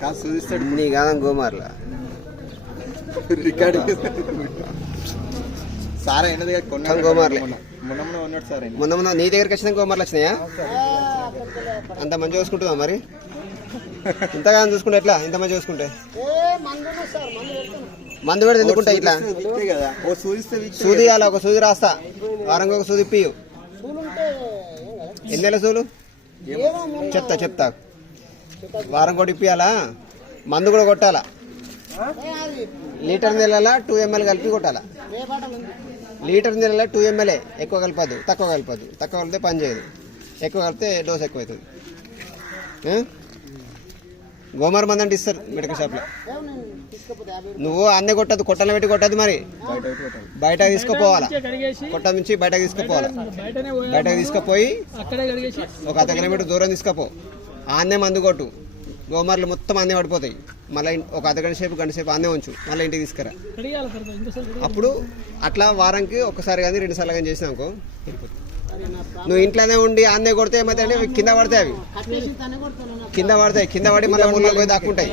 కాదు చూస్తాడు నీ కాదం గోమార్ల? రికార్డ్ సార్ అయినది కొన్నాడు కానీ గోమార్లే. మొన్న ఉన్నాడు సార్ మొన్న మొన్న నీ దగ్గరికి వచ్చిన గోమార్లు వచ్చినాయా? అంత మంచిగా చూసుకుంటుందా మరి? ఇంతగా చూసుకుంటే ఎట్లా? ఇంత మంచిగా చూసుకుంటే? మందు పెడితే ఎందుకుంటా ఇట్లా? విక్తే కదా. ఓ సూదిస్తే విక్తే సూది కాల ఒక సూది రాస్తా. వారంగా ఒక సూది ఇప్పియు ఎన్ని నెలల సూలు చెప్తా చెప్తా. వారం కూడా ఇప్పియాలా? మందు కూడా కొట్టాలా? లీటర్ నీళ్ళలా టూ ఎంఎల్ కలిపి కొట్టాలా? లీటర్ నీళ్ళలా టూ ఎంఎల్ఏ ఎక్కువ కలపద్దు తక్కువ కలపద్దు. తక్కువ కలిపితే పని చేయదు. ఎక్కువ కలిపితే డోస్ ఎక్కువ అవుతుంది గోమార్ మంది అంటే ఇస్తారు మెడికల్ షాప్లో. నువ్వు అన్నీ కొట్టద్దు కొట్టలు పెట్టి కొట్టద్దు మరి. బయట తీసుకుపోవాలా? కొట్ట నుంచి బయటకు తీసుకుపోవాలా? బయటకు తీసుకుపోయి ఒక అర్ధ కిలోమీటర్ దూరం తీసుకుపో. ఆన్నే మందు కొట్టు. గోమార్లు మొత్తం అన్నీ పడిపోతాయి. మళ్ళీ ఒక అర్ధ గంట సేపు గంట సేపు ఆన్నే ఉంచు. మళ్ళీ ఇంటికి తీసుకురా. అప్పుడు అట్లా వారానికి ఒకసారి కానీ రెండు సార్లు కానీ వెళ్ళిపోతుంది నువ్వు ఇంట్లోనే ఉండి ఆన్నే కొడితే ఏమైతే కింద పడతాయి అవి. కింద పడతాయి. కింద పడి మళ్ళీ ముళ్ళకి పోయి దాక్కుంటాయి.